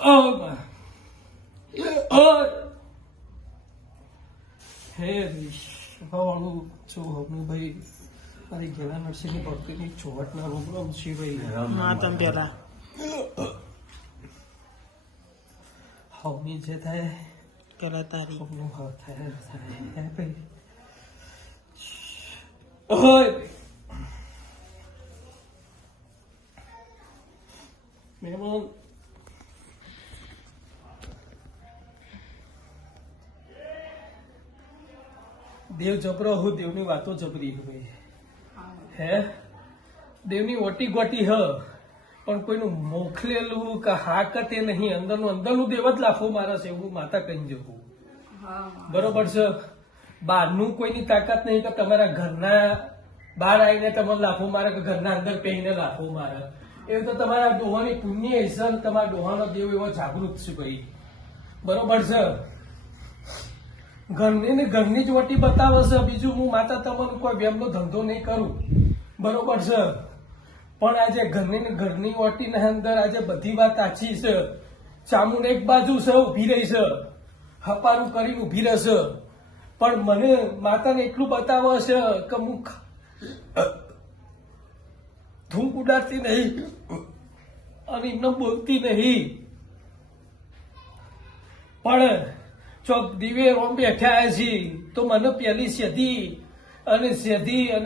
હે વાળું છું હમણાં ભાઈ મારી ઘેલા નરસિંહની ભક્તિની ચોવટના રૂબરૂ છે ભાઈ ના તમે પેલા હવની જે થાય પેલા તારી હવનું હાવ થાય હે ભાઈ ઓય મહેમાન દેવ જબરો હું દેવની વાતો જબરી ભાઈ હે દેવની ઓટી ગોટી હ પણ કોઈનું મોખલેલું કે હા કે તે નહીં અંદરનું દેવ જ લાફો મારે છે એવું માતા કહી જવું બરોબર છે બહારનું કોઈની તાકાત નહીં કે તમારા ઘરના બહાર આવીને તમે લાફો મારે કે ઘરના અંદર પહેરીને લાફો મારે એવું તો તમારા ડોહાની પુણ્ય હશે તમારા ડોહાનો દેવ એવો જાગૃત છે ભાઈ બરોબર છે ઘરની જ વટી બતાવે છે બીજું હું માતા તમને કોઈ વેમનો ધંધો નહીં કરું બરોબર છે પણ આજે ઘરની વટીના અંદર આજે બધી વાત આછી છે ચામુંડ એક બાજુ છે ઉભી રહી છે હપારું કરીને ઉભી રહેશે પણ મને માતાને એટલું બતાવે છે કે હું ધૂમ ઉડાડતી નહીં અને એમને બોલતી નહીં પણ ચોક દીવે ઓમ બેઠા છીએ તો મને પેલી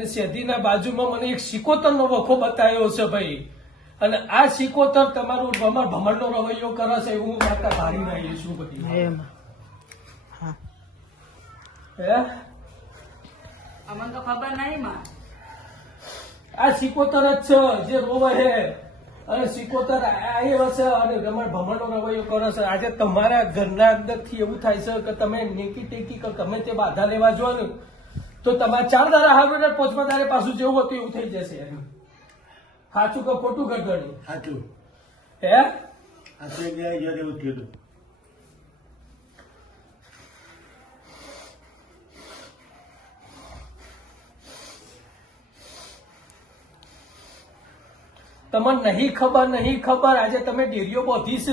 સેધીના બાજુમાં મને એક સિકોતરનો વખો બતાવ્યો છે ભાઈ અને આ સિકોતર તમારું ભમરનો રવૈયો કરે છે એવું માતા ભારી રહી છું બધી હે અમને તો ખબર નહીં માં આ સિકોતર જ છે જે રોવે છે અને સિકોતર આવ્યો છે અને ભમરનો રવૈયો કરે છે આજે તમારા ઘરના અંદર થી એવું થાય છે કે તમે નેકી ટેકી કે ગમે તે બાધા લેવા જો ને તો તમારે 4 દાડા હારું ને 5મા દાડે પાછું જેવું હતું એવું થઈ જશે સાચું કે ખોટું ગડગડી સાચું હે સાચું ગયા જયારે એવું થયું તમને નહીં ખબર આજે તમે ડેરીઓ બોધીશ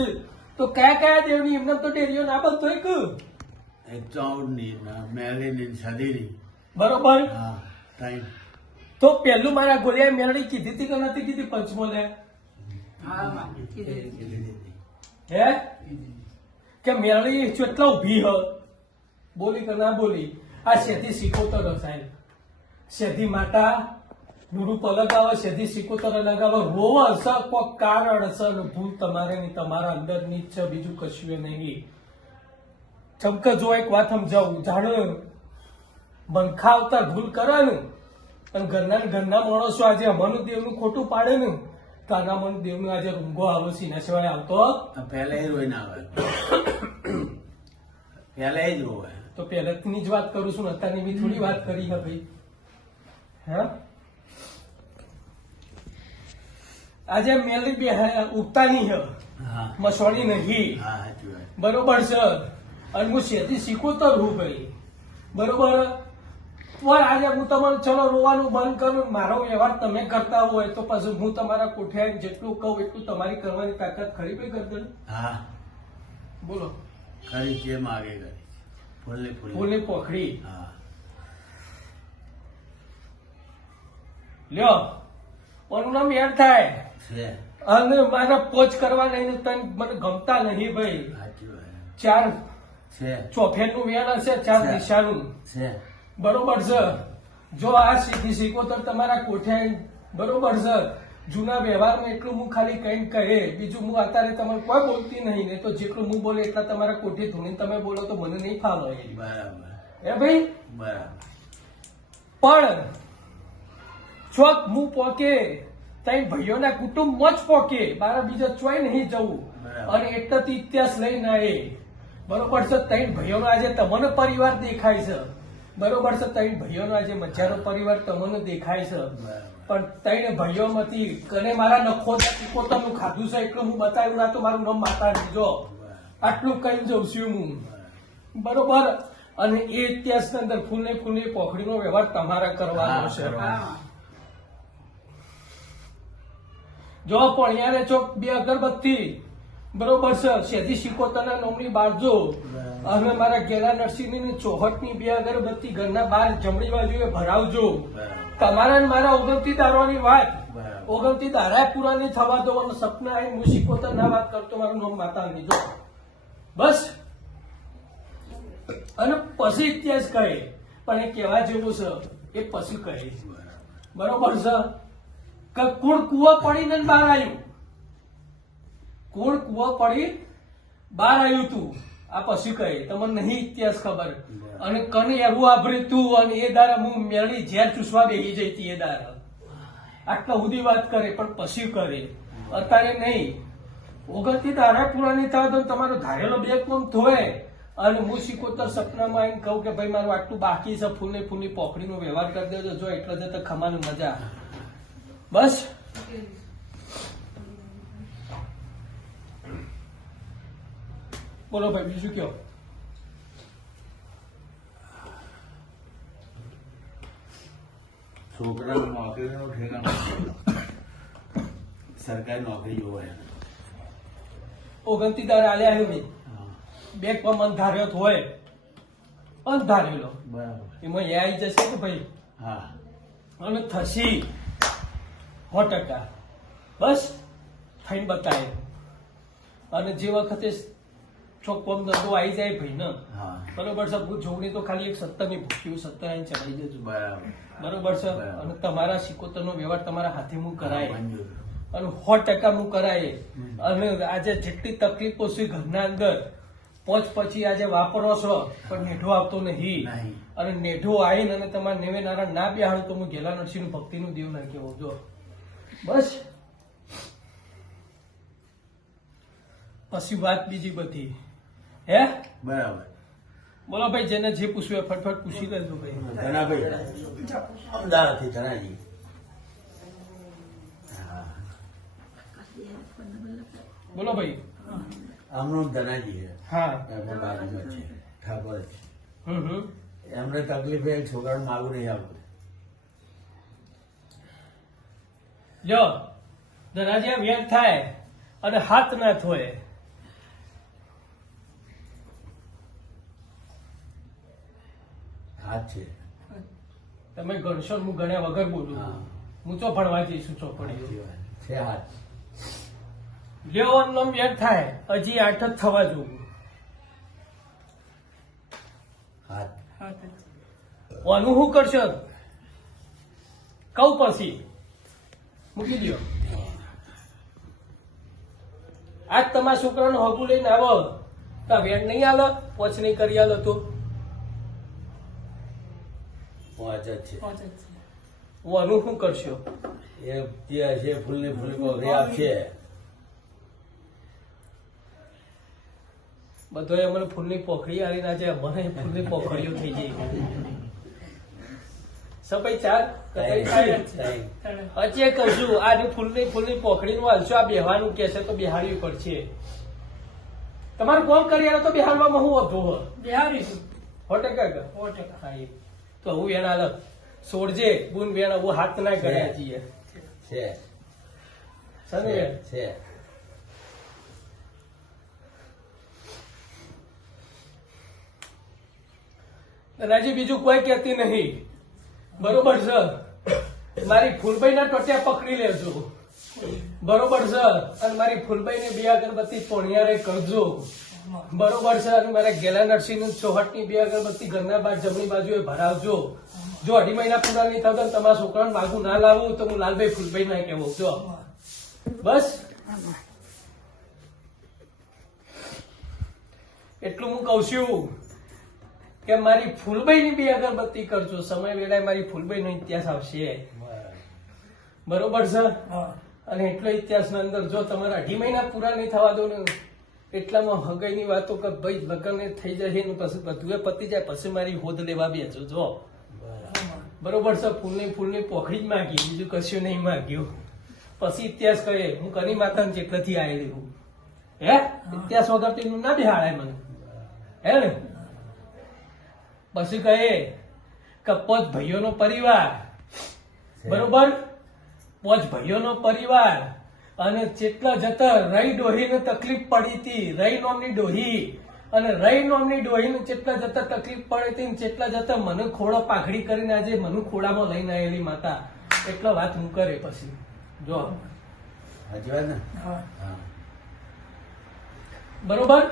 તો કયા દેવની એમને તો ડેરીઓ ના બંધ હોય કે ચાઉડની મેલીની સદીની બરોબર હા ટાઈમ તો પેલું મારા ગોળિયા મેળડી કીધી હતી કે નથી કીધી પંચમોલે હે કે મેળડી કેટલા ઉભી હ બોલી કે ના બોલી આ શેથી સિકોતર સાહેબ શેથી માતા રૂપ લગાવે સેધી સિકોતર લગાવે રોવા હશે કોઈ કારણ હશે ને ભૂલ તમારે નહીં તમારા અંદરની જ છે બીજું કશું નહીં ચમકે જો એક વાત સમજાવું જાણે મનખા અવતાર ભૂલ કરે ને અને ઘરના માણસો આજે અમરનું દેવનું ખોટું પાડે ને તો આના મન દેવનું આજે રૂંગો આવે છે એના સિવાય આવતો પહેલા રોઈને આવે પહેલા જ રોવે તો પહેલાની જ વાત કરું છું ને અત્યારની બી થોડી વાત કરી હે ભાઈ હે આજે મેલી બે ઉગતાની છે મસવાડી નહીં બરોબર છે અને હું શેતી સિકોતર હું ભાઈ બરોબર પણ આજે હું તમારે ચલો રોવાનું બંધ કરું મારો વ્યવહાર તમે કરતા હોય તો પછી હું તમારા કોઠે જેટલું કહું એટલું તમારી કરવાની તાકાત ખરી ભાઈ ગરદન હા બોલો ખરી જે માગે કરી ફૂલે પોખડી હા લ્યો ઓનું નામ યાદ થાય અને મારા પોચ કરવા નહીં તને મને ગમતા નહીં ભાઈ 4 ચોફેરનું વેણ હશે 4 દિશાનું બરોબર છે જો આ સીધી સિકોતર તમારા કોઠે બરોબર છે જૂના વ્યવહારમાં એટલું હું ખાલી કઈ કહે બીજું હું અત્યારે તમારે કોઈ બોલતી નહીં ને તો જેટલું હું બોલે એટલા તમારા કોઠે ધૂણી તમે બોલો તો મને નહીં ફાવે બરાબર હે ભાઈ બરાબર પણ ચોક હું પોકે તઈ ભાઈઓના કુટુંબમાં જ પોકે મારા બીજા ચોય નહીં જવું અને એટલાથી ઇતિહાસ લઈને આવે બરોબર છે તઈ ભાઈઓનો આજે તમને પરિવાર દેખાય છે બરોબર છે તઈ ભાઈઓનો આજે મજાનો પરિવાર તમને દેખાય છે પણ તઈને ભાઈઓમાંથી કને મારા નખો પોતાનું ખાધું છે એટલું હું બતાવ્યું ના તો મારું નામ માતા જો આટલું કઈ જઉં છું હું બરોબર અને એ ઇતિહાસની અંદર ફૂલની પોખડીનો વ્યવહાર તમારા કરવાનો છે જો પણ ચોક 2 અગરબત્તી બરોબર છે શેઠી સિકોતરના નોમની બાજુ અને મારા ઘેલા નરસિંહની ચોહટની બે અગરબત્તી ઘરના બહાર જમણી બાજુએ ભરાવજો. બરાબર. તમારા ને મારા ઓગણતી દારોની વાત બરાબર. ઓગણતી દારા પૂરા નહીં થવા દો અને સપના આવી હું સિકોતર ના વાત કરતો મારું નામ માતા લીધો બસ. અને પછી ઇતિહાસ કહે પણ એ કહેવા જેવું છે એ પછી કહે બરોબર છે કે કુણ કુવા પડીને જ બહાર આવ્યું. કુણ કુવા પડી બહાર આવ્યું તું આ પછી કહે તમને નહીં ઇતિહાસ ખબર. અને કને એવું આભરી તું અને એ દારા હું મેળી ઝેર ચૂસવા બેસી જઈતી એ દારા આટલા સુધી વાત કરે પણ પછી કરે અત્યારે નહીં. ઓગણતી દારા પૂરા નહીં થવા તો તમારો ધારેલો બે કોમ થોય અને હું સિકોતર સપનામાં આવીને કહું કે ભાઈ મારું આટલું બાકી છે ફૂલની પોખડીનો વ્યવહાર કરી દેજો જો એટલે જ તો ખમાનું મજા બસ. બોલો ભાઈ બીજું કયો. છોકરાનું નોકરીનું ઠેકાણું સરકારી નોકરી જોવે. ઓગણતી દારા આલ્યા આવ્યું નહીં હા. બે કોમ અંધાર્યો તો હોય અંધારેલો બરાબર. એમાં એ આવી જશે કે ભાઈ હા. અને થશી 100% બસ થઈને બતાવે. અને જે વખતે ચોખ્ખો ધંધો આવી જાય ભાઈ ને હા. બરોબર છે હું જોગણી તો ખાલી એક 17 ની ભૂખ્યું 17 આઈને ચડાવી દેજો બરાબર. બરોબર છે. બરાબર. અને તમારા સિકોતર નો વ્યવહાર તમારા હાથે હું કરાય મંજૂર. અને 100% હું કરાય. અને આજે જેટલી તકલીફો છે ઘરના અંદર પોચ પછી આજે વાપરો છો પણ નેઢો આવતો નહીં. નહીં. અને નેઢો આવીને અને તમારે નેવે નારાયણ ના બેહાડું તો હું ઘેલા નરસિંહ ભક્તિનું દેવ ના કહેવો જો બસ. પછી વાત બીજી બધી હે બરાબર. બોલો ભાઈ જેને જે પૂછવું એ ફટફટ પૂછી લેજો ભાઈ. ધનાભાઈ અમદાવાદથી ધનાજી. હા. બોલો ભાઈ. આમનું ધનાજી છે. હા એમના બાજુમાં છે ઠાકોર છે. હમ એમને તકલીફ એ છોકરાનું માગું નહીં આવતું. જો ધનાજ્યા વ્યર્થ થાય અને હાથ ના થોય હાથ છે. તમે ગણશો ને હું ગણ્યા વગર બોલું હા. હું તો ભણવા જઈશું સાચી ચોપડી વાત. છે હાથ. લેવાનું વ્યર્થ થાય હજી 8 જ થવા જોવું. હાથ. આનું શું કરશો કહું પછી મૂકી દો. આજ તમારા છોકરાનો હગું લઈને આવો તો વેણ નહીં આલો પોચ નહીં કરી આલો તો પાંચ જ છે. હું આનું શું કરશો. એ ત્યાં છે ફૂલની પોખરી આપશે. બધોય અમને ફૂલની પોખડી આવીને આજે મને ફૂલની પોખડીઓ થઈ ગઈ. સપાઈ ચાર હજી કશું આજે ફૂલની પોખડીનું હાલશો આ બેહવાનું કે છે તો બેહાડવી પડશે. તમારું કોમ કરી આલો તો બેહાડવામાં હું અઘરું હોય બિહારીશું 100%. 100%. હા, એ તો હું વેણ આલો સોડજે ગુણ વેણ હું હાથ ના કર્યા છીએ છે. સમજે છે. રાજી બીજું કોઈ કહેતી નહીં બરોબર છે. મારી ફૂલબાઈ ના ટોટિયા પકડી લેજો બરોબર છે. અને મારી ફૂલબાઈ ને બે અગરબત્તી પોણિયારે કરજો બરોબર છે. અને મારા ગેલા નરસિંહ ચોહટની બે અગરબત્તી ઘરના બાર જમણી બાજુએ ભરાવજો. જો 2.5 મહિના પૂરા નહીં થતા ને તમારા છોકરાને માગું ના લાવું તો હું લાલભાઈ ફૂલભાઈ ના કહેવું જો બસ. એટલું હું કઉ છું કે મારી ફૂલબાઈ ની બે અગરબત્તી કરજો. સમય વેળાએ મારી ફૂલબાઈ નો ઇતિહાસ આવશે બરોબર છે. અને એટલો ઇતિહાસ ની અંદર જો તમારા 2.5 મહિના પૂરા નહીં થવા દો ને એટલામાં હગાઈ ની વાતો કે ભાઈ લગ્ન થઈ જાય ને પછી બધું પતી જાય પછી મારી હોદ લેવા બેસો જો બરોબર છે. ફૂલની પોખડી જ માગી બીજું કશું નહીં માગ્યું. પછી ઇતિહાસ કહે હું કની માતા જેટલેથી આવેલી હું હે ઇતિહાસ વગર તો એનું ના બિહાડાય મને હે ને. પછી કહે કે 5 ભાઈઓનો પરિવાર બરોબર 5 ભાઈઓનો પરિવાર અને ચેટલા જતા રઈ ડોહીને તકલીફ પડી હતી, રઈ નામની ડોહી, અને રઈ નામની ડોહીને ચેટલા જતા તકલીફ પડી હતી, ચેટલા જતા મને ખોળો પાઘડી કરીને આજે મને ખોળામાં લઈને આવેલી માતા. એટલો વાત હું કરે પછી જો સાચી વાત ને? હા. હા. બરોબર.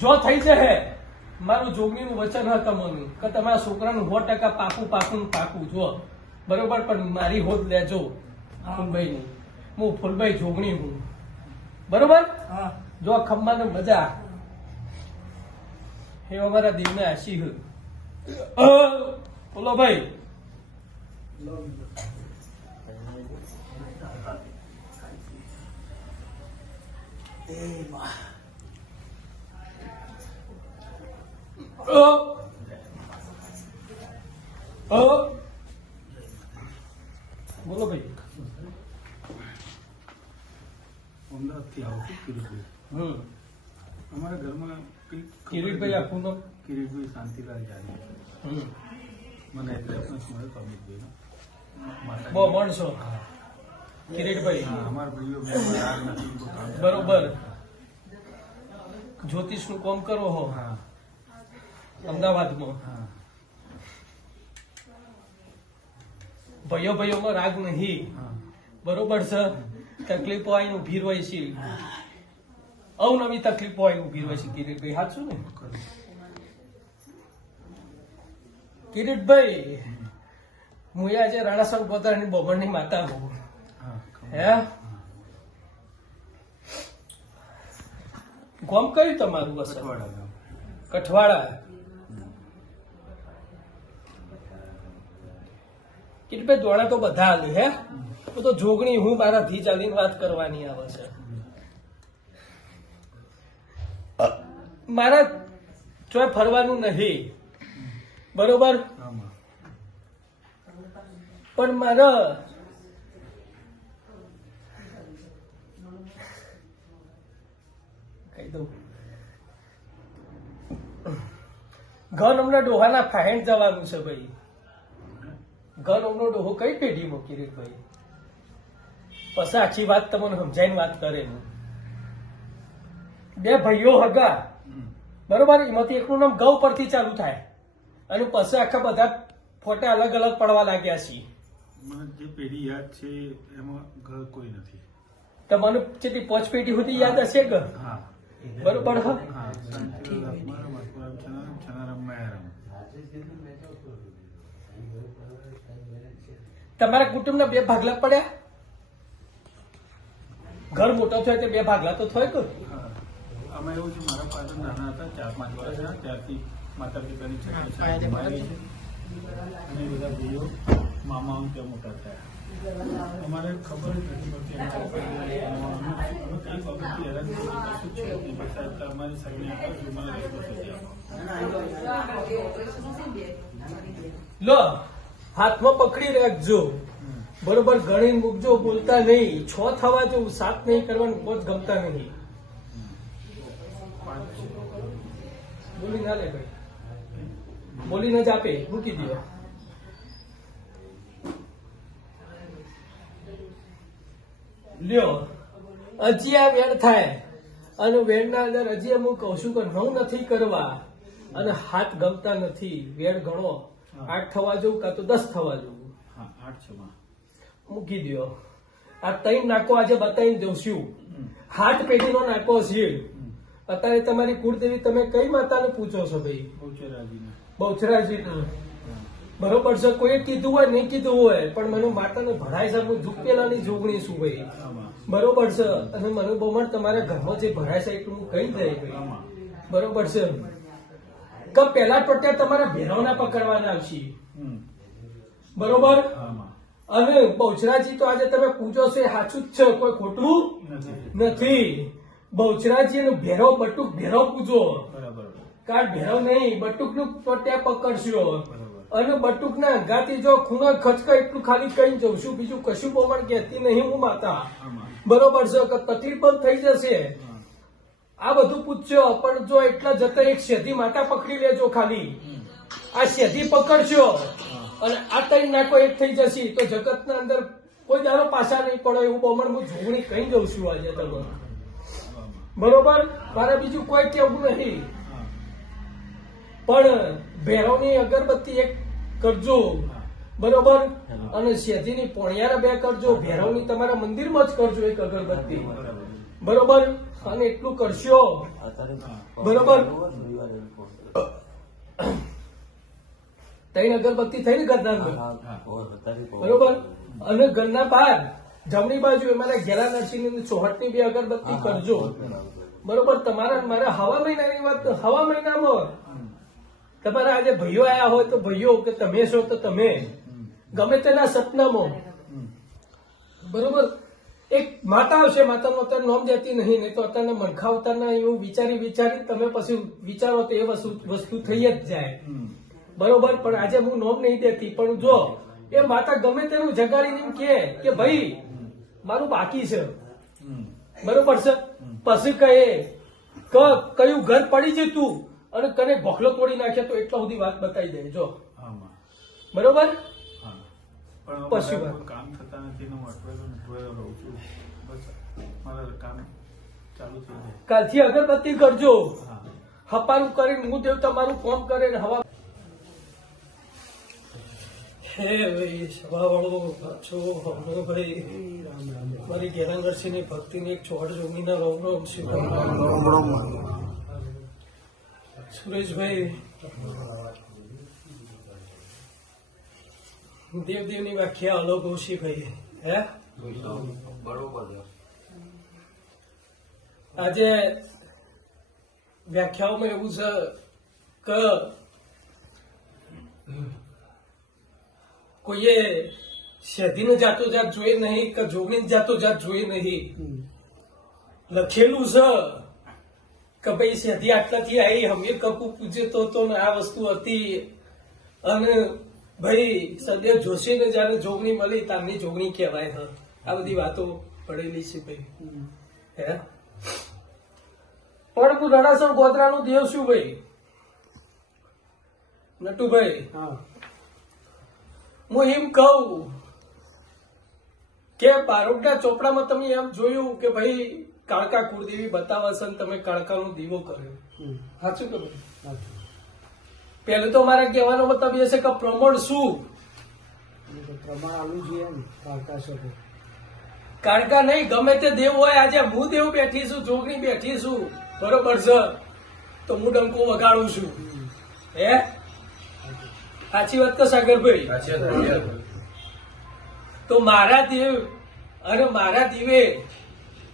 જો થઈ જશે મારું જોગણીનું વચન હતું તમને કે તમારા છોકરાનું 100% પાકું જો બરોબર. પણ મારી હોદ લેજો ફૂલભાઈની. હું ફૂલભાઈ જોગણી હું બરોબર. હા જો ખમ્માને મજા એ અમારા દેવને આશી બોલો ભાઈ. બોલો ભાઈ. અમદાવાદથી આવું છું કિરીટભાઈ. અમારા ઘરમાં કંઈક કિરીટભાઈ આખું નામ? કિરીટભાઈ શાંતિલાલ જાની. મને એડ્રેસ મળે તો અમિતભાઈનો. બહુ માણસો કિરીટભાઈ. હા, અમારા ભાઈઓ બહેનો રાગ નથી પોતાનું. બરોબર. જ્યોતિષ નું કામ કરો હો હા અમદાવાદમાં. હા ભાઈઓમાં રાગ નહીં. હા બરોબર છે. તકલીફો આવીને ઉભી હોય છે, અવનવી તકલીફો આવીને ઉભી હોય છે. કિરીટભાઈ સાચું ને? ખરું. કિરીટભાઈ હું આજે રાણાસણ પોતાની બોબરની માતા હું. હા ખબર. હે ગામ કયું તમારું? અસર કઠવાડા ગામ. કઠવાડા. કિરીટભાઈ દોડા તો બધા હાલે હે. હું તો જોગણી હું મારા ધી ચાલીને વાત કરવાની આવે છે. મારા ચોય ફરવાનું નહીં બરોબર. આમાં પણ મારા કહી દઉં ઘર હમણાં ડોહાના ફાહેણ જવાનું છે ભાઈ. ઘર હમણાં ડોહો કઈ પેઢીમાં કિરીટભાઈ? પછી આખી વાત તમને સમજાઈને વાત કરે. બે ભાઈઓ હગા બરોબર. એમાંથી એકનું નામ ગૌ પરથી ચાલુ થાય અને પછી આખા બધા ફોટા અલગ અલગ પડવા લાગ્યા છે. મને જે પેઢી યાદ છે એમાં ઘર કોઈ નથી. તમને કેટલી પોચ પેઢી સુધી યાદ હશે કે? હા બરોબર. હા હા શાંતિલાલ આત્મારામ, આત્મારામ છનારામ, છનારામ માયારામ. તમારા કુટુંબના બે ભાગલા પડ્યા. ઘર મોટો થયો તે બે ભાગલા તો થયો કે? હા. આમાં એવું છે, મારા ફાધર નાના હતા 4-5 વર્ષના, ત્યારથી માતા પિતાની છત્રી ગુમાવી છે. અને બધા ભાઈઓ મામા ત્યાં મોટા થયા. અમારે ખબર જ નથી પડતી અમે કઈ બાબતથી હેરાન થઈએ કશું જ છે નહીં. બસ આ તમારી સાઈડને આપો છો, મને રસ્તો શોધી આપો. લો હાથમાં પકડી રાખજો બરોબર. ગણી મૂકજો, બોલતા નહીં. 6 થવા જવું, 7 નહીં કરવાનું. કોઈ જ ગમતા નહીં. 5 છે. બોલી ના લે ભાઈ, બોલીને જ આપે. મૂકી દો. લ્યો હજી આ વેડ થાય અને વેડના અંદર હજી હું કહું છું કે 9 નથી કરવા અને હાથ ગમતા નથી. વેડ ગણો 8 થવા જવું કાં તો 10 થવા જવું. હા 8 છે માં. મૂકી દો. આ 3 નાકો આજે બતાવીને જઉં છું. હાથ પેઢીનો નાકો છે. અત્યારે તમારી કુળદેવી તમે કઈ માતાને પૂછો છો ભાઈ? બહુચરાજીને. બહુચરાજી. બરોબર છે. કોઈએ કીધું હોય નહીં કીધું હોય પણ મને માતાને ભરાય છે. હું ઝૂકેલાની જોગણી છું ભાઈ. આમાં બરોબર છે. અને મને બહુ તમારા ઘરમાં જે ભરાય છે એટલું હું કહી દઈ ભાઈ. આમાં બરોબર છે. કે પેલા ટોટ્યા તમારા ભેરવના પકડવાના આવશે. બરોબર. આમાં અને બહુચરાજી તો આજે તમે પૂછો છો એ સાચું જ છે, કોઈ ખોટું નથી. નથી. બહુચરાજી નું ભેરવ બટુક ભેરવ પૂજો. બરાબર. કારણ ભેરવ નહીં બટુક નું ટોટ્યા પકડશો. બરાબર. અને બટુક ના અંગાથી જો ખૂણો ખચકા એટલું ખાલી કઈ જઉં છું. બીજું કશું બહુમાન કહેતી નહીં હું માતા. આમાં બરોબર છે. કે તકલીફ બંધ થઈ જશે. હા. આ બધું પૂછજો પણ જો એટલા જતા એક શેધી માતા પકડી લેજો ખાલી. આ શેધી પકડશો અને આ 3 નાકો એક થઈ જશે તો જગતના અંદર કોઈ દાડો પાછા નહીં પડો એવું બમણ હું જોગણી કહી દઉં છું આજે તમે બરોબર મારે બીજું કોઈ કેવું નહીં પણ ભેરવની અગરબત્તી એક કરજો બરોબર અને શેઠીની પોણિયારા 2 કરજો ભેરવની તમારા મંદિરમાં જ કરજો એક અગરબત્તી બરોબર અને એટલું કરશો બરોબર 3 અગરબત્તી થઈને ગરદાનમાં બરોબર અને ઘરના બહાર જમણી બાજુ અમારા ઘેરા નરસિંહની ચોહટની 2 અગરબત્તી કરજો બરોબર તમારા મારા હવા મહિનાની વાત હવા મહિનામાં તમારા આજે ભાઈઓ આયા હોય તો ભાઈઓ કે તમે છો તો તમે ગમે તેના સપનામાં બરોબર એક માતા આવશે માતાનું અત્યારે નામ દેતી નહીં તો અત્યારે મનખા અવતારના એવું વિચારી તમે પછી વિચારો તો એ વસ્તુ થઈ જ જાય બરોબર પણ આજે હું નામ નહીં દેતી પણ જો એ માતા ગમે તેનું જગાડીને એમ કે ભાઈ મારું બાકી છે બરોબર છે પછી કહે કયું ઘર પડી જતું અને કને ગોખલો તોડી નાખે તો એટલા સુધી વાત બતાવી દે જો બરોબર પછી વાત કામ થતા નથી હું અઠવાડિયું રહું છું બસ મારા કામ ચાલુ થઈ જાય કાલથી અગરબત્તી કરજો હપારું કરીને હું દેવ તમારું ફોન કરે ને હવા હે ભાઈ સભાવાળો પાછો હમણો ભાઈ મારી ઘેરાંગરસિંહની ભક્તિની એક ચોહટ જોગીના રૌરવ છે સુરેશભાઈ દેવદેવની વ્યાખ્યા અલગ છે ભાઈ હે આજે વ્યાખ્યાઓમાં એવું છે કે કોઈએ શેઠીને જાતો જાત જોઈ નહીં કે જોગણીને જાતો જાત જોઈ નહીં લખેલું છે કે ભાઈ શેઠી આટલાથી આવી હમીર કપૂ પૂજ્યો તો ને આ વસ્તુ હતી અને ભાઈ સદૈવ જોશીને જયારે જોગણી મળી તારની જોગણી કહેવાય છે આ બધી વાતો પડેલી છે ભાઈ હે પણ હું રણાસર ગોધરાનું દેવ છું ભાઈ નટુભાઈ હું એમ કહું કે બારોટના ચોપડામાં તમે એમ જોયું કે ભાઈ કાળકા કુળદેવી બતાવે છે અને તમે કાળકાનો દીવો કર્યો સાચું કે ભાઈ પેલું તો મારે કહેવાનો મતલબ એ છે કે પ્રમાણ શું પ્રમાણ આવું જોઈએ ને કાકા શકે કાળકા નહીં ગમે તે દેવ હોય આજે હું દેવ બેઠી છું જોગણી બેઠી છું બરોબર છે તો હું ડંકો વગાડું છું હે સાચી વાત તો સાગરભાઈ તો મારા દેવ અને મારા દીવે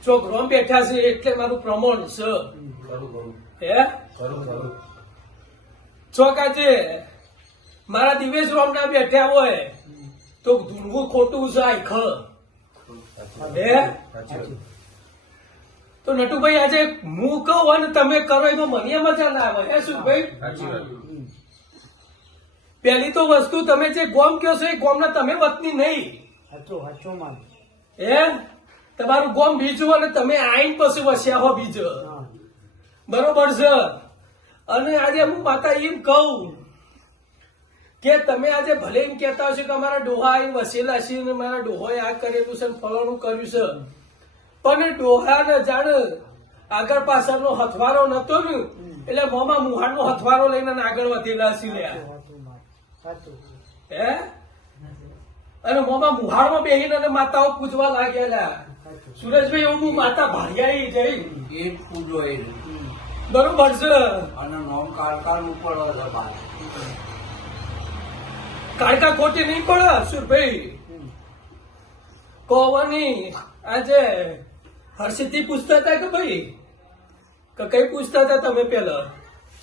ચોકરોમ બેઠા છે એટલે મારું પ્રમાણ છે હે ચોક આજે મારા દિવેશ રોમ ના બેઠા હોય તો ધૂળવું ખોટું છે આખ હે તો નટુભાઈ આજે હું કહું અને તમે કરો એમાં મને મજા ના આવે હે શું ભાઈ પેલી તો વસ્તુ તમે જે ગોમ કયો છો એ ગોમના તમે વતની નહીં હાચો માન હે તમારું ગોમ બીજું અને તમે આઈન પછી વસ્યા હો બીજો બરોબર છે અને આજે હું માતા એમ કહું કે તમે આજે ભલે એમ કહેતા હશો કે અમારા ડોહા આઈને વસેલા છે ને મારા ડોહોએ આ કરેલું છે ફલાણું કર્યું છે પણ ડોહાને જાણ આગળ પાછળનો હથવારો નતો ને એટલે મોમાં મુહાડનો હથવારો લઈને આગળ વધેલા છે હે અને મોમાં મુહાડમાં બેહીને અને માતાઓ પૂજવા લાગેલા સુરેશભાઈ હું માતા ભાડિયાઈ જઈ એ પૂજો એ બરોબર છે અને નોમ કાળકાનું પડો છે બહાર કાળકા ખોટી નહીં પડે સુરભાઈ કોવાની આજે હર્ષિથી પૂછતા હતા કે ભાઈ કે કઈ પૂછતા હતા તમે પેલા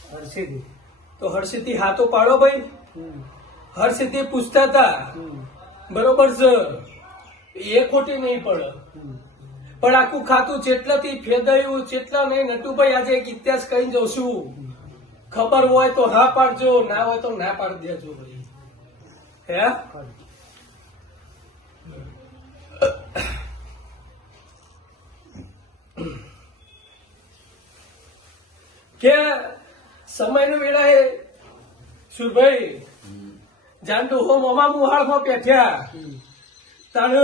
હર્ષિદી તો હર્ષિથી હાથો પાડો ભાઈ હર્ષિથી પૂછતા હતા બરોબર છે એ ખોટી નહીં પડે પણ આખું ખાતું જેટલાથી ફેદાયું જેટલા નહીં નટુભાઈ આજે એક ઇતિહાસ કહી જઉં છું ખબર હોય તો હા પાડજો ના હોય તો ના પાડી દેજો ભાઈ હે કે સમયનું વેળાએ સુરભાઈ જાન ડોહો મોમાં મુહાળમાં બેઠ્યા તાણ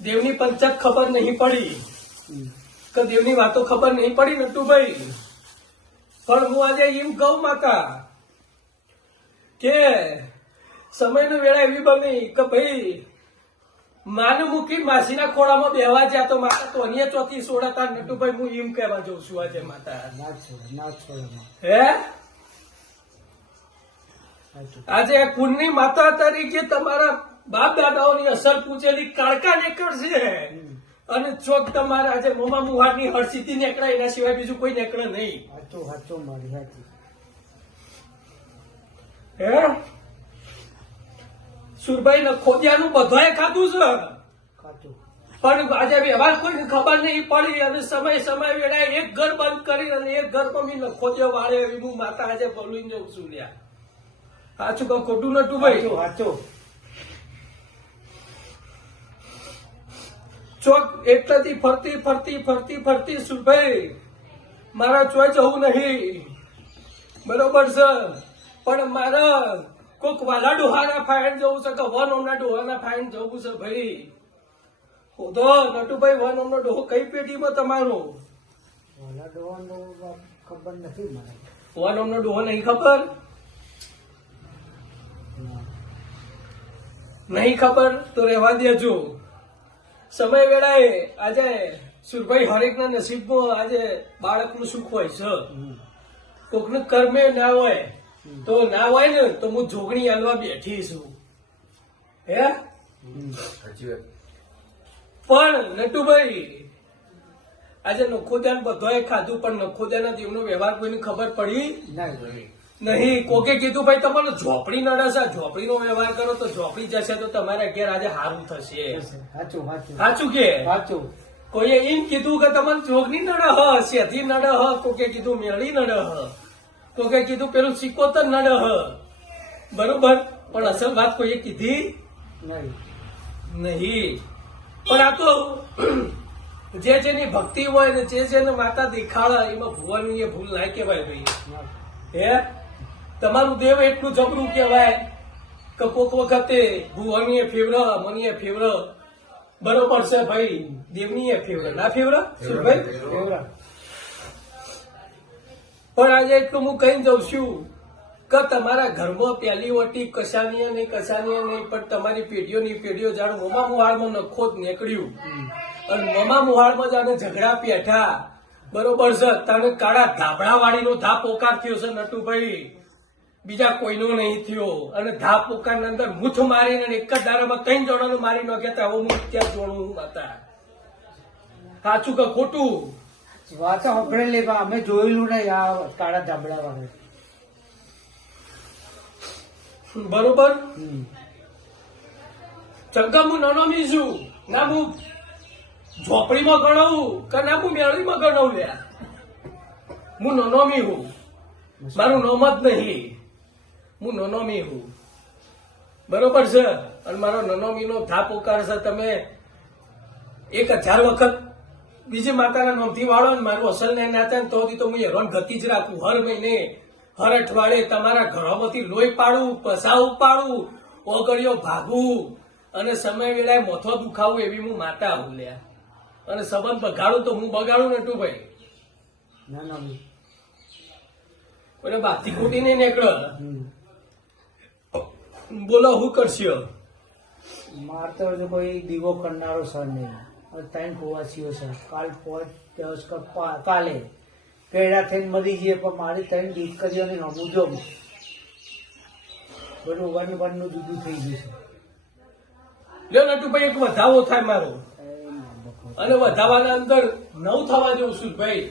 દેવની પંચાયત ખબર નહીં પડી કે દેવની વાતો ખબર નહીં પડી નટુભાઈ. પણ હું આજે એમ કહું માતા કે સમયની વેળા એવી બની કે ભાઈ માને મૂકી માસીના ખોળામાં બેહવા જ્યાં તો માતા તો અન્ય ચોથી સોડાતા નટુભાઈ હું એમ કહેવા જઉં છું આજે માતા. ના છોડે ના છોડે હે આજે કુળની માતા તરીકે તમારા બાપ દાદાઓની અસર પૂછેલી કાળકા નીકળશે અને ચોક તમારા આજે મોમા મુહારની હળસીથી નીકળાય એના સિવાય બીજું કોઈ નીકળે નહીં. સાચું સાચું મારી સાચી. હે સુરભાઈ નખોદિયાનું બધાએ ખાધું છે સાચું. પણ આજે વ્યવહાર કોઈને ખબર નહીં પડી અને સમય વેળાએ એક ઘર બંધ કરી અને એક ઘર પર બી નખોદિયો વાળે એવી હું માતા આજે બોલી જઉં છું લ્યા. સાચું કહું ખોટું નતું ભાઈ? સાચું સાચું. ચોક એટલાથી ફરતી સુરભાઈ મારા ચોય જવું નહીં બરોબર છે, પણ મારા કોક વાલા ડોહાના ફાયણ જવું છે કે વન ઓમના ડોહાના ફાયણ જવું છે ભાઈ. તો નટુભાઈ વન ઓમનો ડોહો કઈ પેઢીમાં તમારો? ઓલા ડોવાનું ખબર નથી મને. વન ઓમનો ડોહો નહીં ખબર? નહીં ખબર તો રહેવા દેજો. સમય વેળાએ આજે સુરભાઈ હરેકના નસીબમાં આજે બાળકનું સુખ હોય છે. કોકનું કર્મે ના હોય તો ના હોય ને તો હું જોગણી આલવા બેઠી છું. હે પણ નટુભાઈ આજે નખોદાન બધાએ ખાધું પણ નખોદાના દેવનો વ્યવહાર કોઈને ખબર પડી નહીં. કોકે કીધું ભાઈ તમારે ઝોપડી નડે છે, ઝોપડીનો વ્યવહાર કરો તો ઝોપડી જશે તો તમારા ઘેર આજે સારું થશે. સાચું સાચું સાચું કે? સાચું. કોઈએ એમ કીધું કે તમારે જોગની નડે હ, શેઠી નડે હ, કોકે કીધું મેળી નડે હ, કોકે કીધું પેલું સિકોતર નડે હ. બરોબર, પણ અસલ વાત કોઈએ કીધી નહીં. પણ આ તો જે જેની ભક્તિ હોય ને જે જેને માતા દેખાડે એમાં ભુવાની એ ભૂલ ના કહેવાય ભાઈ. હે તમારું દેવ એટલું જબરું કહેવાય કે કોક વખતે ભુવાની એ ફેવર, મની એ ફેવર. બરોબર છે ભાઈ, દેવની એ ફેવર ના ફેવર સુરભાઈ? પણ આજે એટલું હું કહી દઉં છું કે તમારા ઘરમાં પહેલી વટી કશાનીય નહીં પણ તમારી પેઢીઓની પેઢીઓ જાણે મોમા મુહાળમાં નખો જ નીકળ્યું અને મોમા મુહાળમાં જાણે ઝઘડા પેઠા. બરોબર છે, તને કાળા ધાબળા વાળીનો ધા પોકાર થયો છે નટુભાઈ, બીજા કોઈનો નહીં થયો. અને ધા પોકારની અંદર મૂઠ મારીને એક જ દારામાં 3 જણાનું મારી નાખ્યા. હવે હું ત્યાં જોડું હતા. સાચું કે ખોટું? વાત સાંભળેલી પણ અમે જોયેલું નહીં આ કાળા ધાબળા વાળે. બરોબર. ચંગા હું નોનોમી છું ના હું ઝોપડીમાં ગણાવું કે ના હું મેળવીમાં ગણાવું લ્યા. હું નોનોમી હું, મારું નામ જ નહીં, હું નોનોમી હું. બરોબર છે, અને મારો નોનોમીનો ધા પોકાર છે. તમે 1000 વખત બીજી માતાના નામથી વાળો ને મારું અસલ ને ના થાય તો હું હેરાન ગતિ જ રાખું. હર મહિને હર અઠવાડિયે તમારા ઘરોમાંથી લોહી પાડું, પસાવું પાડું, ઓગળીઓ ભાગવું અને સમય વેળાએ મોથો દુખાવું એવી હું માતા હું લ્યા. અને સંબંધ બગાડું તો હું બગાડું નટુભાઈ. ના કોઈને બાથી ખોટી નહીં નીકળે. બોલો હું કરશો? માર તો હજુ કોઈ દીવો કરનારો સર નહીં. 3 કુવાસીઓ છે. કાલ 5 કાલે પેડા થઈને મરી જઈએ પણ મારી 3 દીકરીઓને નમું જો બધું વનનું જુદું થઈ ગયું છે. લ્યો નટુભાઈ એક વધાવો થાય મારો, અને વધાવાના અંદર 9 થવા જવું છું ભાઈ.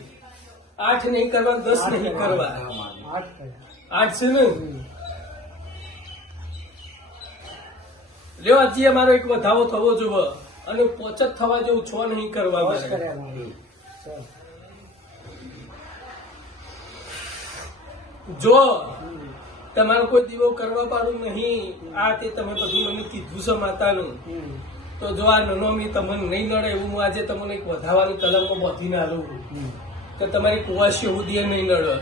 8 નહીં કરવા, 10 નહીં કરવા. 8 છે ને? લ્યો હજી મારો એક વધાવો થવો જોવે અને 5 જ થવા જેવું 6 નહીં કરવા બસ મારે. કર્યા મારી. સર. જો તમારો કોઈ દીવો કરવા પાડું નહીં, આ તે તમે બધું મને કીધું છે માતાનું, તો જો આ નનોમી તમને નહીં નડે એવું હું આજે તમને એક વધાવાની કલમમાં બાંધીને આલું કે તમારી કુવાસી સુધી નહીં નડે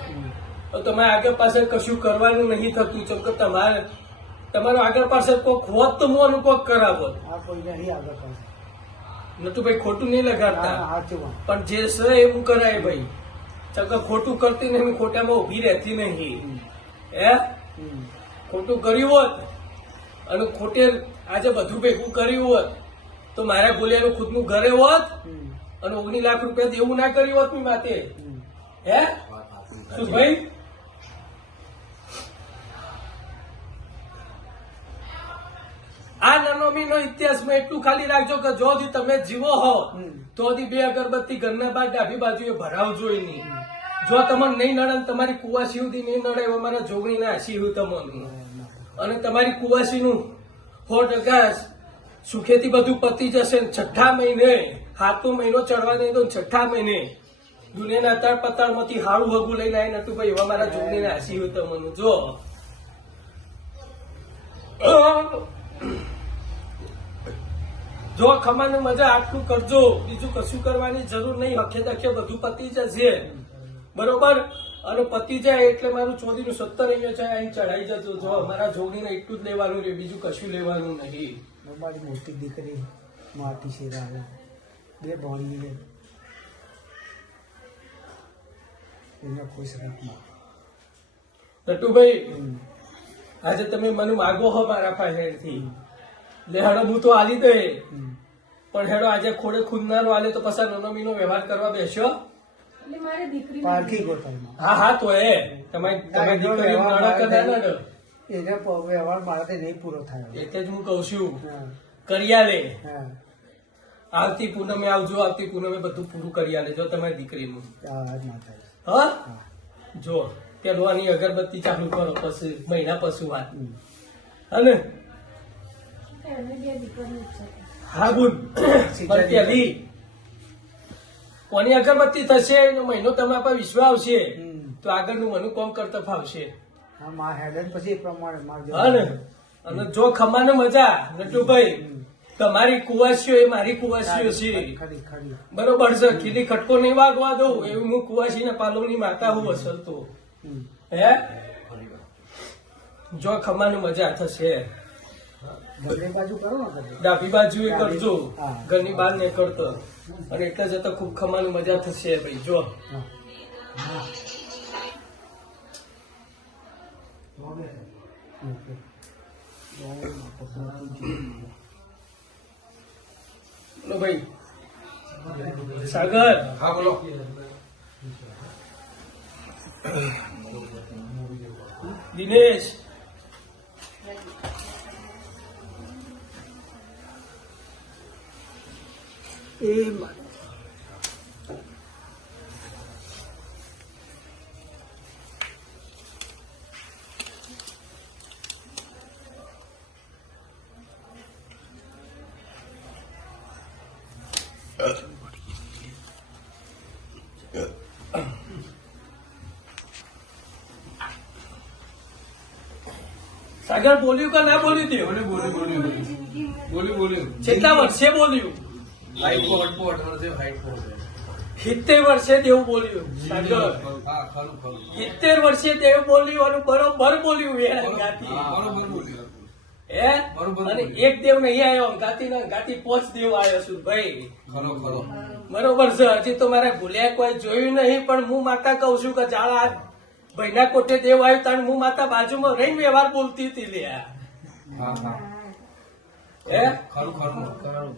તો તમારે આગળ પાછળ કશું કરવાનું નહીં થતું. ચમ કે તમારે તમારો આગળ પાછળ કોક હોત તો મોનું કોક કરાવો આ કોઈ નહીં આગળ પાછળ નટુભાઈ ખોટું નહીં લગાડતા સાચું વાત. પણ જે છે એવું કરાય ભાઈ ચકર ખોટું કરતી નહીં ખોટામાં ઉભી રહેતી નહીં હે હમ. ખોટું કર્યું હોત અને ખોટે આજે બધું ભેગું કર્યું હોત તો મારા બોલિયાનું ખુદનું ઘરે હોત હમ. અને 19 લાખ રૂપિયા દેવું ના કર્યું હોત મી માતે હમ. હે શું ભાઈ આ નાનોમીનો ઇતિહાસમાં એટલું ખાલી રાખજો કે જો સુધી તમે જીવો હો તો સુધી 2 અગરબત્તી ઘરના બાદ ડાબી બાજુએ ભરાવજો નહીં. જો તમને નહીં નડે ને તમારી કુવાસી સુધી નહીં નડે એવા મારા જોગણી ના આશી હું તમને અને તમારી કુવાસીનું 100% સુખેથી બધું પતી જશે ને 6ઠા મહિને 7મો મહિનો ચડવા દે તો 6ઠા મહિને દુનિયાના અતાર પતાળમાંથી હારું હગું લઈને આવી નતું ભાઈ એવા મારા જોગણી ના આશી હું તમને જો જો ખમાની મજા આટલું કરજો બીજું કશું કરવાની જરૂર નહીં હખે દખે બધું પતી જશે બરોબર અને પતી જાય એટલે મારું ચોરીનું 70 અહીંયા છે અહીં ચડાઈ જજો જો અમારા જોગીને એટલું જ લેવાનું રહે બીજું કશું લેવાનું નહીં મારી મોટી દીકરી માટી છે રાવે 2 ભણી એને ખુશ રાખમાં નટુભાઈ આજે તમે મને માગો હો મારા પાસેથી લે હેડો હું તો આલી દે પણ હેડો આજે ખોડે ખુદનારો આલે તો પછી નોનોમીનો વ્યવહાર કરવા બેસ્યો પારખી ગોઠવમાં હા હા તો એ તમારી દીકરી નડક ના નડ એને વ્યવહાર મારાથી નહીં પૂરો થાય એટલે જ હું કઉ છું હા. કરિયાલે હા આવતી પૂનમે આવજો આવતી પૂનમે બધું પૂરું કરિયાલે જો તમારી દીકરીનું આ જ ના થાય હા જો પેલવાની અગરબત્તી ચાલુ કરો પછી મહિના પછી વાત અને હા ગુડ પણ પેલી કોની અગરબત્તી થશે એનો મહિનો તમારા પર વિશ્વાસ આવશે તો આગળનું મનું કોમ કરતા ફાવશે હા માં હેડન પછી એ પ્રમાણે મારજો હા ને અને જો ખમાને મજા નટુભાઈ તમારી કુવાસીઓ એ મારી કુવાસીઓ છે ખરી ખરી બરોબર છે ખીલી ખટકો નહીં વાગવા દઉં એવું હું કુવાસી ને પાલોની માતા હું અસલ તો હે જો ખમાને મજા થશે બંને બાજુ કરો ને કદી. ડાબી બાજુ એ કરજો હા. ઘરની બહાર નહીં કરતો અને એટલે જતા ખૂબ ખમાની મજા થશે ભાઈ જો હા. ઓકે. બોલો ભાઈ સાગર હા બોલો દિનેશ એ સાગર બોલ્યું કે ના બોલ્યું તે બોલ્યું કેટલા વર્ષે બોલ્યું હાઈટ પોટ વર્ષે હાઈટ પોટ 70 વર્ષે તેવું બોલ્યું સાગર હા ખરું ખરું 70 વર્ષે તેવું બોલ્યું અને બરોબર બોલ્યું વેળા ગાતી બરોબર બોલ્યું હે બરોબર અને એક દેવ નહીં આવ્યો ગાતી ના ગાતી 5 દેવ આવ્યો છું ભાઈ ખરો ખરો બરોબર છે હજી તો મારા ભૂલ્યા કોઈ જોયું નહીં પણ હું માતા કઉ છું કે જાળ આ ભાઈના કોઠે દેવ આવ્યું તાણ હું માતા બાજુમાં રહીને વ્યવહાર બોલતી હતી લ્યા હા હા હે ખરું ખરું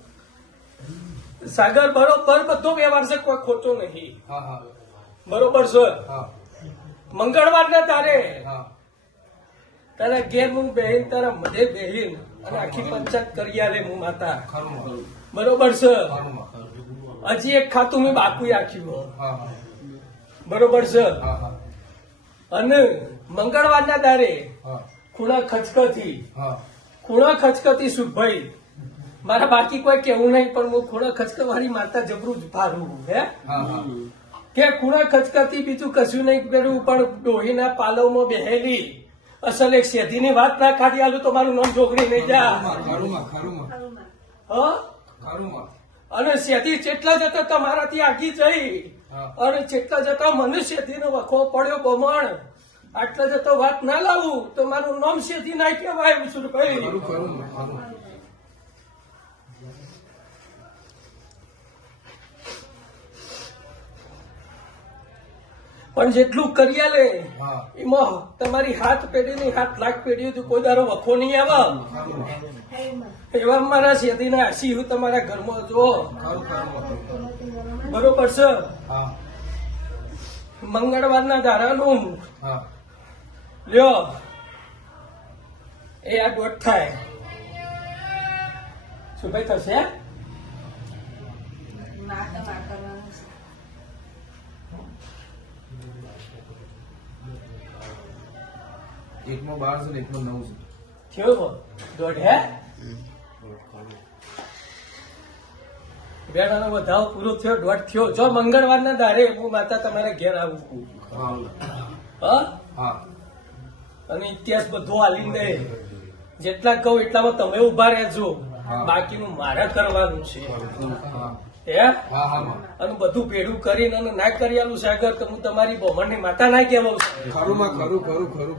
સાગર બરોબર બધો વ્યવહાર છે કોઈ ખોટો નહીં હા હા બરોબર છે હા મંગળવારના તારે હા તારા ઘેર હું બેહીન તારા મધે બેહીન અને આખી પંચાયત કરી આલે હું માતા ખરું ખરું બરોબર છે ખરું હજી એક ખાતું મેં બાકી રાખ્યું હા હા બરોબર છે હા હા અને મંગળવારના દારે હા ખૂણા ખચકતી હા ખૂણા ખચકતી સુખભાઈ મારા બાકી કોઈ કેવું નહીં પણ હું ખૂણા ખચકવાળી માતા જબરું જ ભારું હે હા હા કે ખૂણા ખચકતી બીજું કશું નહીં કર્યું પણ ડોહીના પાલવમાં બેહેલી અસલ એક શેઠીની વાત ના કાઢી આલું તો મારું નામ જોગણી નહીં જા ખરું હ અને શેઠી ચેટલા જતા તમારાથી આગી જઈ હા. અને ચેટલા જતા મને શેઠીનો વખો પડ્યો બમણ આટલા જતો વાત ના લાવું તો મારું નામ શેથી ના કહેવાય વિશુભાઈ. પણ જેટલું કરી આલે એમાં તમારી 7 પેઢીની 7 લાખ પેઢીઓ તો કોઈ દારો વખો નહીં આવે. એવા મારા શેતીના આશી હું તમારા ઘરમાં જો બરોબર છે. મંગળવારના દારાનું લ્યો એ આ દોઢ થાય શું ભાઈ થશે? માતા કરવાનું છે. એકમાં 12 છે ને એકમાં 9 છે. થયો દોઢ હે બેડાનો વધાવ પૂરો થયો દોઢ થયો. જો મંગળવારના દાડે હું માતા તમારા ઘેર આવું છું. હા અને ઇતિહાસ બધો હાલીને દે. જેટલા કહું એટલામાં તમે ઉભા રહેજો. બાકીનું મારે કરવાનું છે હે. અને બધું ભેડું કરીને અને ના કરી આલું સાગર તો હું તમારી બહમણની માતા ના કહેવાઉં છું.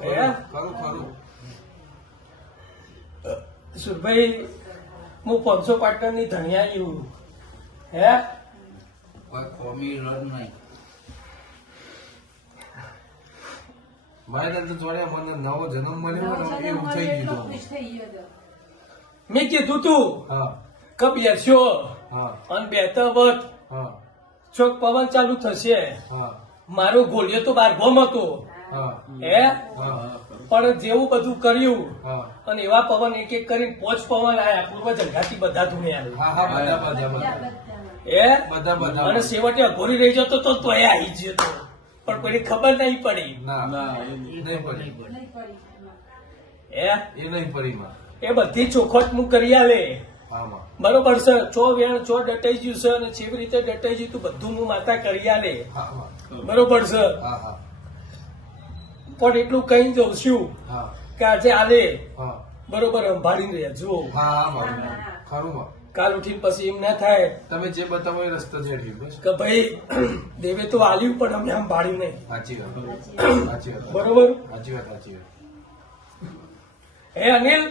હે સુરભાઈ હું 500 પાટણની ધણિયા આવ્યું હે. કોઈ કોમી રડ નહીં. મારે તો જોડે મને નવો જન્મ મળ્યો ને એવું થઈ ગયું. મેં કીધું તું કબિયરશો અને બેતવત ચોક પવન ચાલુ થશે. મારો ગોળિયો તો બારગોમ હતો હે. પણ જેવું બધું કર્યું અને એવા પવન એક એક કરીને 5 પવન આયા પૂર્વ જંગાથી બધા ધૂણ્યા હે. અને છેવટે અઘોરી રહી જતો તો તોય આવી જતો પણ કોઈને ખબર નહીં પડી હે. એ બધી ચોખવટ હું કરી આલે બરોબર છે. ચો વેણ ચો ડટાઈ ગયું છે અને જેવી રીતે ડટાઈ ગયું તું બધું હું માતા કરી આલે બરોબર છે. પણ એટલું કઈ જઉં છું કે આજે આલે બરોબર સંભાળીને રહેજો. કાલ ઉઠીને પછી એમ ના થાય તમે જે બતાવો એ રસ્તો છે કે ભાઈ દેવે તો આલ્યું પણ અમે સંભાળ્યું નહીં. સાચી વાત બરોબર સાચી વાત. હે અનિલ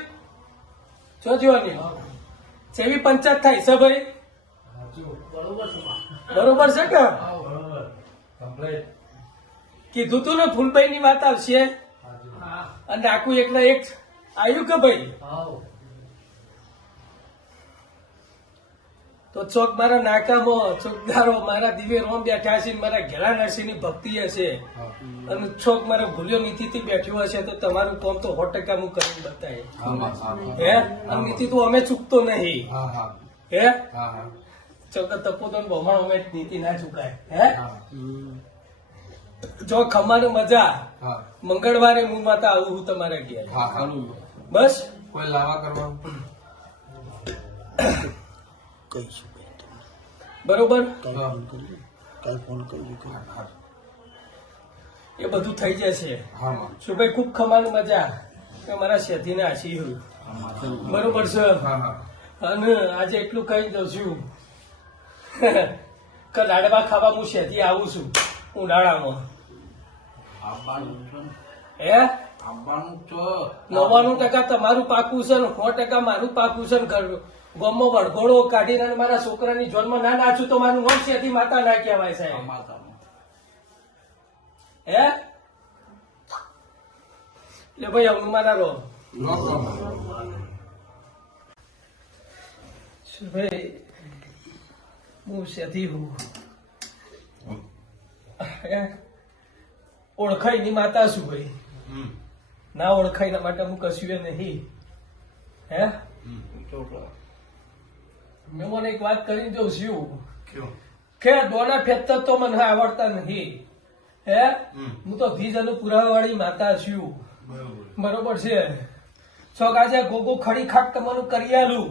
જોજો અનિલ સેવી પંચાયત થાય છે ભાઈ બરોબર છે કે કીધું તું ને ફૂલભાઈ ની વાત આવશે અને આખું એકલા એક આવ્યું કે ભાઈ તો ચોક મારા નાકામાં ચોકદારો મારા દિવ્ય રોમ બેઠા હશે મારા ઘેલા નરસિંહ ની ભક્તિ હશે અને ચોક મારા ભૂલ્યો નીતિથી બેઠ્યો હશે તો તમારું કામ તો 100% હું કરીને બતાય હે. અને નીતિ તો અમે ચૂકતો નહીં હે. ચોક તપોદન બહમણ અમે નીતિ ના ચૂકાય હે. જો ખમાનું મજા મંગળવારે હું માતા આવું હું તમારા ઘેર બસ. કોઈ લાવા કરવાનું કહીશું બરોબર કાલ ફોન કરજો એ બધું થઈ જશે. શું ભાઈ ખૂબ ખમાનું મજા કે મારા શેઠીને આશી હોય બરોબર છે. અને આજે એટલું કહી દઉં છું કે લાડવા ખાવા હું શેઠી આવું છું ઉનાળામાં હે. 99% તમારું પાકું છે ને 100% મારું પાકું છે ને ગામમાં વડઘોડો કાઢીને મારા છોકરાની જોનમાં ના નાચું તો મારું નામ શેઠી માતા ના કહેવાય સાહેબ હે. એટલે ભાઈ હું મારા રહો ભાઈ હું શેઠી હું ઓળખાય ની માતા છું ભાઈ. ના ઓળખાય એના માટે હું કશું નહીં હે. મેં મને એક વાત કરી દઉં છું કે દોના ફેરતા તો મને આવડતા નહીં હે. હું તો ભીજનું પુરાવાવાળી માતા છું બરોબર છે. ચોક આજે ગોગો ખડી ખાટ તમારું કરી આલું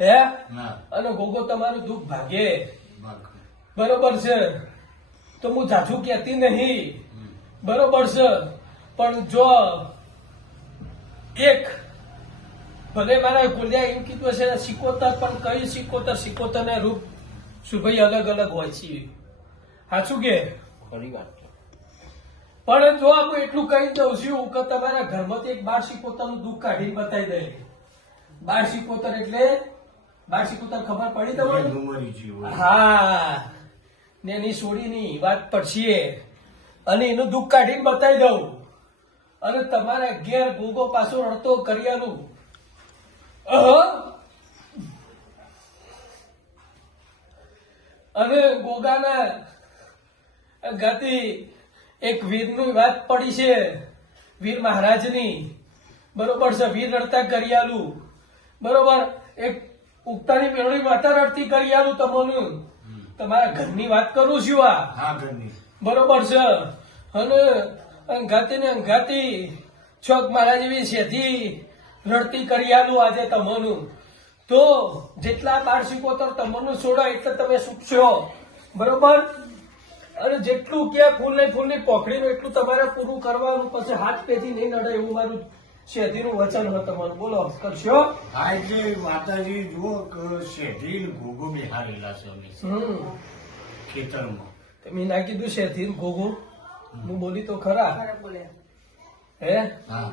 હે. અને ગોગો તમારું દુઃખ ભાગે બરોબર છે. તો હું જાજુ કહેતી નહીં બરોબર છે. પણ જો એક ભલે મારા ગોલિયા એમ કીધું હશે 77 પણ કઈ 77 ના રૂપ શું ભાઈ અલગ અલગ હોય છે સાચું કે ખરી વાત છે. પણ જો હું એટલું કહી દઉં છું કે તમારા ઘરમાંથી એક બાર શિકોતરનું દુઃખ કાઢીને બતાવી દે. બાર શિકોતર એટલે બાર શિકોતર ખબર પડી તમને? ડુમરી જીવ હા, ને એની સોડીની વાત પડશે અને એનું દુઃખ કાઢીને બતાવી દઉં અને તમારા ઘેર ગોગો પાછો રડતો કરિયાલું. અને ગોગાના ગાતી એક વીરની વાત પડી છે, વીર મહારાજની. બરોબર છે, વીર રડતા કરિયાલું. બરોબર, એક ઉગતાની મેળવી માતા રડતી કરિયાલું. તમને તમારા ઘરની વાત કરું છું આ. હા ઘરની બરોબર છે. અને અંગાતી ને અંગાતી ચોક મારા જેવી સેધી રડતી કરિયાલું આજે તમોનું. તો જેટલા બાર શિકોતર તમોનું છોડો એટલે તમે સુખશો. બરોબર, અને જેટલું કે ફૂલની પોખડીનું એટલું તમારે પૂરું કરવાનું. પછી હાથ પેથી નહીં નડે એવું મારું શેઠીનું વચન હોય તમારું. બોલો, કરશો? હા એટલે માતાજી જુઓ કે શેઠી ને ઘોઘો બેહારેલા છે અમે ખેતરમાં. મેં ના કીધું શેઠી ગોગો, હું બોલી તો ખરા. ખરાબ બોલ્યા. હે, હા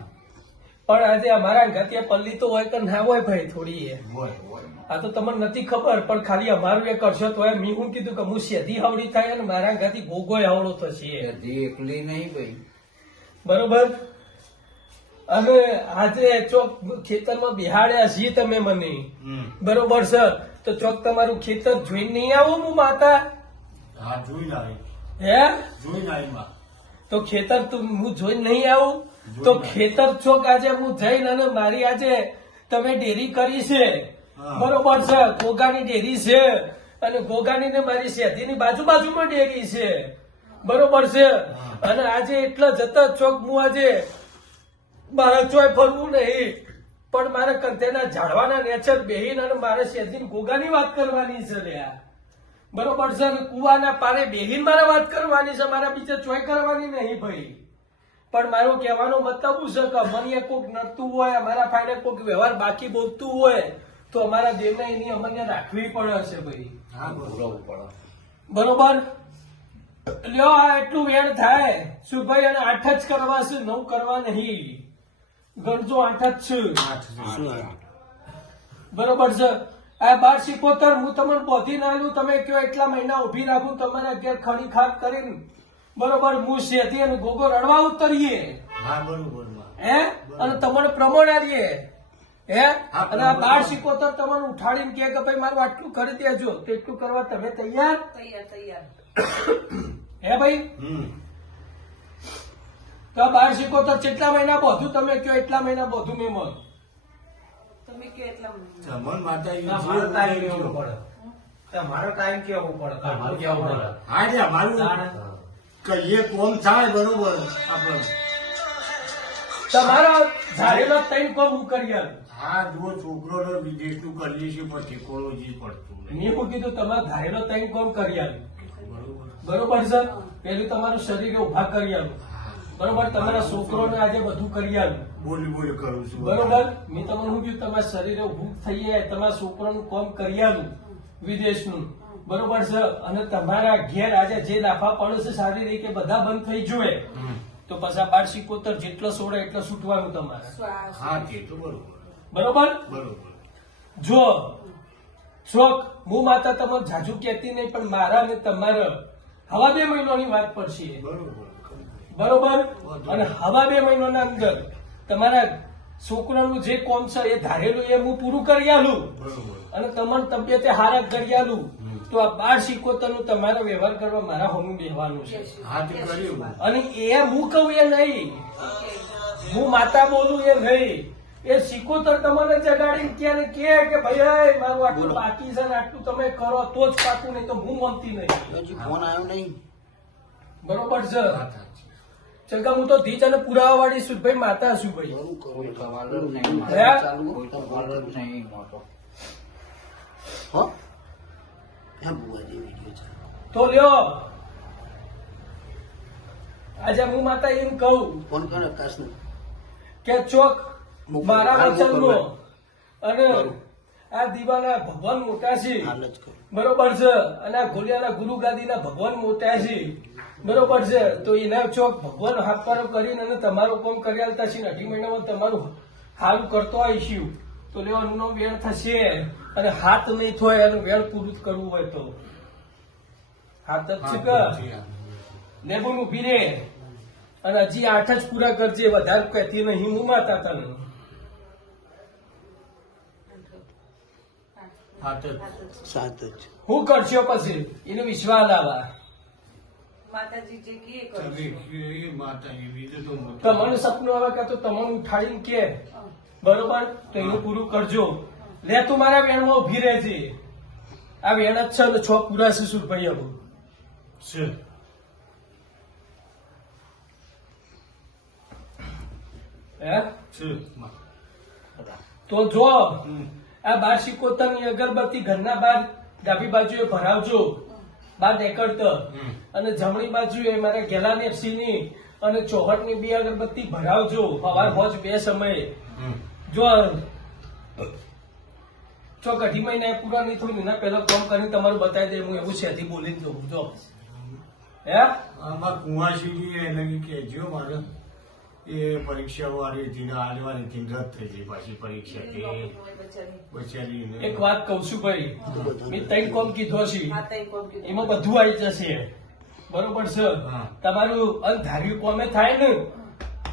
પણ આજે અમારા ઘાતિયા પલ્લી તો હોય કે ના હોય ભાઈ થોડી એ. હોય હોય આ તો તમને નથી ખબર, પણ ખાલી અમારું એ કરશો તો મેં શું કીધું કે હું સેધી હાવડી થાય અને મારા ઘાથી ગોગોય હાવડો થશે. એકલી નહીં ભાઈ. બરોબર, અને આજે ચોક ખેતરમાં બિહાડ્યા છીએ તમે મને. બરોબર છે, તો ચોક તમારું ખેતર જોઈને નહીં આવું હું માતા? હા જોઈને આવી હે, જોઈને આવી માં તો ખેતર હું જોઈને નહીં આવું તો ખેતર ચોક આજે હું જઈને અને મારી આજે તમે ડેરી કરી છે. હા. બરોબર છે, ગોગાની ડેરી છે અને ગોગાની ને મારી શેઠીની બાજુમાં ડેરી છે. બરોબર છે, અને આજે એટલા જતા ચોક હું આજે મારા ચોય ફરવું નહીં, પણ મારે કંધેના ઝાડવાના નેચર બેહીને અને મારે શેઠીની ગોગાની વાત કરવાની છે લ્યા. બરોબર છે, અને કુવાના પારે બેહીને મારે વાત કરવાની છે, મારા બીજે ચોય કરવાની નહીં ભાઈ. પણ મારો કહેવાનો મતલબ શું છે કે મને કોઈક નડતું હોય, અમારા ફાઈને કોઈક વ્યવહાર બાકી બોલતું હોય તો અમારા દેવને એની અમને રાખવી પડે છે ભાઈ. હા બરોબર બરોબર, લ્યો આ એટલું વેળ થાય શું ભાઈ? અને 8 જ કરવા છે, 9 કરવા નહીં. ગણજો 8 જ છે. શું બરોબર છે, આ 12 શિકોતર હું તમને બોધી ના આલું, તમે કયો એટલા મહિના ઉભી રાખું તમારા ઘેર ખડી ખાટ કરીને. બરોબર, હું શેઠી અને ગોગો રડવા ઉતરીએ. હા બરોબર માં હે, અને તમને પ્રમાણ આલીએ. હે, હા, અને આ 12 શિકોતર તમને ઉઠાડીને કે ભાઈ મારું આટલું કરી દેજો, તો એટલું કરવા તમે તૈયાર? તૈયાર. હે ભાઈ, તો આ 12 શિકોતર કેટલા મહિના બોધું તમે કયો એટલા મહિના બોધું મેં મત. તમે કયો એટલા મને. જમણ માતાજી તમારો ટાઈમ કેવો પડે? તમારો ટાઈમ કેવો પડે? તમારું કેવું પડે? હા એટલે અમારું કહીએ કોમ થાય બરોબર આપણે. તમારા ધારેલો ત્રણ કોમ હું કરી આલું. હા જુઓ છોકરો વિદેશનું કરીએ છીએ પણ ઠેકોળો જે પડતું નહીં. મેં શું કીધું? તમારા ધારેલો ત્રણ કોમ કરી આલું. બરોબર બરોબર છે, પેલું તમારું શરીર ઉભા કરી આલું. બરોબર, તમારા છોકરોને આજે બધું કરી આલું. બોલી કરું છું બરોબર, મેં તમને શું કીધું? તમારા શરીરે ઉભું થઈ જાય, તમારા છોકરાનું કામ કરી આલું વિદેશનું. બરોબર છે, અને તમારા ઘેર આજે જે લાફા પડે છે સારી રીતે બધા બંધ થઈ જોઈએ. તો પછી આ 12 શિકોતર જેટલો છોડે એટલો છૂટવાનું તમારે. હા તે તો બરોબર બરોબર, બરોબર જો શોખ હું માતા તમને જાજુ કહેતી નહીં, પણ મારા ને તમારા હવા 2 મહિનાની વાત પડશે. બરોબર બરોબર, અને હવા 2 મહિનાના અંદર તમારા છોકરાનું જે કોમ છે એ ધારેલું એ હું પૂરું કરી આલું બરોબર અને તમારી તબિયતે હારા કરી આલું. તો આ 12 શિકોતર નું તમારો વ્યવહાર કરવા મારા હોનું બેહવાનું છે. હા તે કર્યું અને એ હું કહું એ નહીં, હું માતા બોલું એ નહીં. એ શિકોતર તમારે જગાડીને ક્યારે કે ભાઈ મારું આટલું બાકી છે ને આટલું તમે કરો તો જ પાકું, નહીં તો હું માનતી નહીં. હજી ફોન આવ્યો નહીં. બરોબર છે, વાત સાચી. ચલકા હું તો ધીજ અને પુરાવા વાળી છું ભાઈ, માતા છું ભાઈ. કોઈ સવાલ જ નહીં. હે? કોઈ સવાલ જ નહીં મોટો. હો હા બુઆજી વિડીયો છે. તો લ્યો આજે હું માતા એમ કહું ફોન કરો આકાશને. કે ચોક મોકલો. મારા હાલ વચનનો મોકલો. અને આ દીવાના ભગવાન મોટા છે. હાલ જ કરો. બરોબર છે, અને આ ગોલિયાના ગુરુ ગાદીના ભગવાન મોટા છે. બરોબર છે તો એના ચોક ભગવાન હાથવાનો કરીને અને તમારું કામ કરી આલતા છે ને 8 મહિનામાં તમારું હારું કરતો આવીશું તો લેવાનું વેળ થશે અને હાથ નહીં થાય એનું વેળ પૂરું કરવું હોય તો હાથ જ છે કે લેબુન ઉભી રે અને હજી 8 જ પૂરા કરજે વધારે કહેતી નહીં હું માતા તને સાત જ હું કરશો પછી એનો વિશ્વાસ લાવવા માતાજી જે કહે એ કરું તમે એ માતાજી બીજું તો મોટું. તમારું સપનું આવે કે તો તમને ઉઠાડીને કે બરોબર તો એનું પૂરું કરજો લે તું મારા વેણમાં ઉભી રહેજે આ વેણ જ છે ને 6 પૂરા છે સુરભાઈ હવે છે. હે છે. તો જો આ 12 સિકોતરની અગરબત્તી ઘરના બહાર ડાબી બાજુએ ભરાવજો બાર દેકડત અને જમણી બાજુએ મારા ગેલા નેપ્સીની અને ચોહટની 2 અગરબત્તી ભરાવજો સવાર હોજ 2 સમયે જો ચોક 8 મહિના પૂરા નહીં થયું એના પહેલા કામ કરીને તમારું બતાવી દે હું એવું છેથી બોલી જ દઉં જો હે આમાં કુંવાસીજી એને કહેજો મારે એ પરીક્ષાઓ વાળી હતી ને આલવાની હતી ને રદ થઈ ગઈ પાછી પરીક્ષા કે બચારી એક વાત કઉ છું ભાઈ મેં 3 કોમ કીધો છે હા તઈ કોમ કીધું એમાં બધું આવી જશે બરોબર છે હા. તમારું અનધાર્યું કોમે થાય ને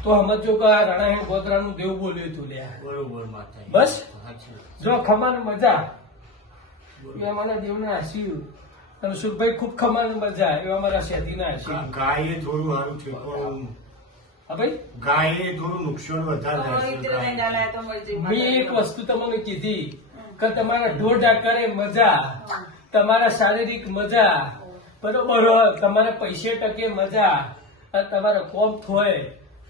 તો સમજો કે આ રાણા ગોધરાનું દેવ બોલ્યું હતું લ્યા બરોબર માતા બસ? સાચી વાત. જો ખમાનું મજા એ અમારા દેવના આશીર્વાદ તમે સુરભાઈ ખૂબ ખમાનું મજા એ અમારા શેતીના આશીર્વાદ ગાયે થોડું સારું થયું હા ભાઈ ગાયે થોડું નુકસાન વધારે થાય છે. ઇન્દ્ર લઈને આલાય તો મળી મેં એક વસ્તુ તમને કીધી કે તમારા ઢોઢા કરે મજા તમારા શારીરિક મજા બરોબર તમારા પૈસે ટકે મજા અને તમારો કોમ થોય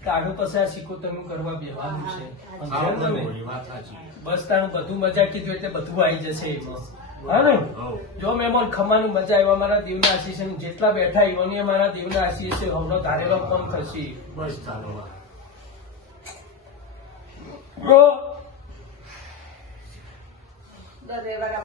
તો આગળ પછી આ સિકોતરનું કરવા બેવાનું છે હા, સમજ્યા તમે? બરોબર, એ વાત સાચી. બસ તારું બધું મજા કીધું એટલે બધું આવી જશે એમાં હા ને હોવ. જો મહેમાન ખમાનું મજા આવ્યા મારા દેવના આશીષ છે. જેટલા બેઠા એવાની મારા દેવના આશીષ છે હમણાં ધારેલો કામ થશે બસ ચાલો બ્રો દર રવિવારે